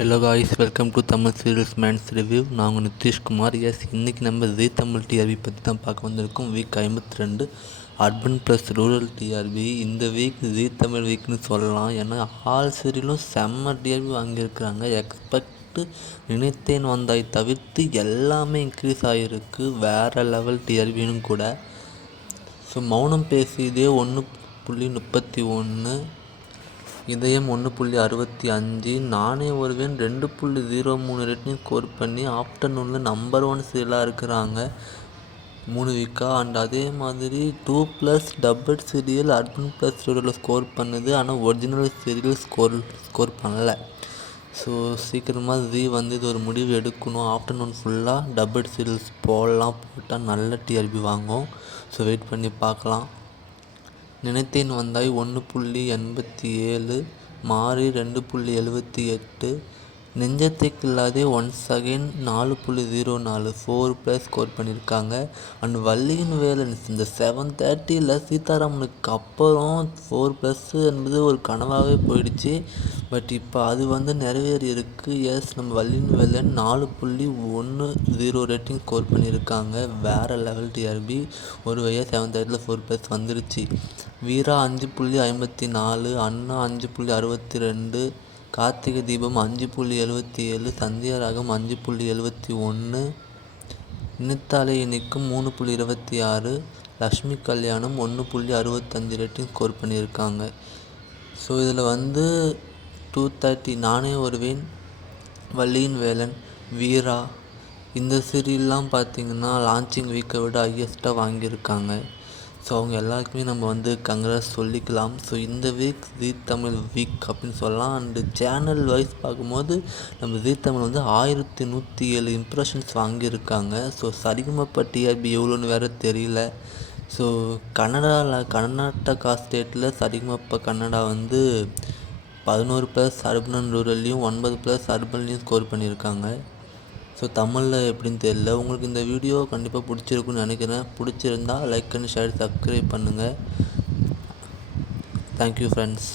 Hello guys, welcome to Tamil serials mens review. நான் உங்கள் நிதிஷ்குமார். இன்றைக்கி நம்ம ஜீ தமிழ் டிஆர்பி பற்றி தான் பார்க்க வந்திருக்கோம். Week 52 urban plus rural TRP. இந்த வீக் ஜீ தமிழ் வீக்னு சொல்லலாம். ஏன்னா ஆல் சீரியலும் செம்ம டிஆர்பி வாங்கியிருக்கிறாங்க. நினைத்தேன் வந்தாய் தவிர்த்து எல்லாமே இன்க்ரீஸ் ஆகிருக்கு. வேறு லெவல் டிஆர்பின்னு கூட. ஸோ மௌனம் பேசியதே 1.31, இதயம் 1.65, நானே வருவேன் 2.03 ரேட்டிங் ஸ்கோர் பண்ணி ஆஃப்டர்நூனில் நம்பர் 1 சீரியலாக இருக்கிறாங்க 3 வீக்காக. அண்ட் அதே மாதிரி 2+ டபுள் சீரியல் அர்பன் ப்ளஸ் ரூரலில் ஸ்கோர் பண்ணுது. ஆனால் ஒரிஜினல் சீரியல் ஸ்கோர் பண்ணலை. ஸோ சீக்கிரமாக ஜீ இது ஒரு முடிவு எடுக்கணும். ஆஃப்டர்நூன் ஃபுல்லாக டபுள் சீரியல்ஸ் போட்டால் நல்ல டிஆர்பி வாங்கும். ஸோ வெயிட் பண்ணி பார்க்கலாம். நினைத்தேன் வந்தாய் 1.87, மாறி 2.78, நெஞ்சத்தைக்கில்லாதே ஒன்ஸ் அகெயின் 4.04, 4+ ஸ்கோர் பண்ணியிருக்காங்க. அண்ட் வள்ளியின் வேலன் இந்த 7:30 சீதாராமனுக்கு அப்புறம் 4+ என்பது ஒரு கனவாகவே போயிடுச்சு. பட் இப்போ அது நிறைவேறி இருக்குது. நம்ம வள்ளியின் வேலன் 4.10 ரேட்டிங் ஸ்கோர் பண்ணியிருக்காங்க. வேறு லெவல் டிஆர்பி. ஒரு வழியாக 7:30 4+ வந்துருச்சு. வீரா 5.54, அண்ணா 5.62, கார்த்திகை தீபம் 5.77, சந்தியாராகம் 5.71, நினைத்தாலே இனிக்கும் 3.26, லக்ஷ்மி கல்யாணம் 1.65 ரேட்டிங் ஸ்கோர் பண்ணியிருக்காங்க. ஸோ இதில் 2:30 நானே வருவேன், வள்ளியின் வேலன், வீரா இந்த சீரியல்லாம் பார்த்திங்கன்னா லான்ச்சிங் வீக்கை விட ஹையஸ்ட்டாக வாங்கியிருக்காங்க. ஸோ அவங்க எல்லாருக்குமே நம்ம கங்க்ராஸ் சொல்லிக்கலாம். ஸோ இந்த வீக் ஜீ தமிழ் வீக் அப்படின்னு சொல்லலாம். அண்டு சேனல் வைஸ் பார்க்கும்போது நம்ம ஜீ தமிழ் 1107 இம்ப்ரெஷன்ஸ் வாங்கியிருக்காங்க. ஸோ சரிகமப்ப டிஆர்பி எவ்வளோன்னு வேறு தெரியல. ஸோ கர்நாடகா ஸ்டேட்டில் Sarigamapa Kannada 11+ urban and ரூரல்லையும் 9+ அர்பன்லேயும் score பண்ணியிருக்காங்க. ஸோ தமிழில் எப்படின்னு தெரியல. உங்களுக்கு இந்த வீடியோ கண்டிப்பாக பிடிச்சிருக்குன்னு நினைக்கிறேன். பிடிச்சிருந்தா லைக் அண்ட் ஷேர், சப்ஸ்கிரைப் பண்ணுங்கள். Thank you friends.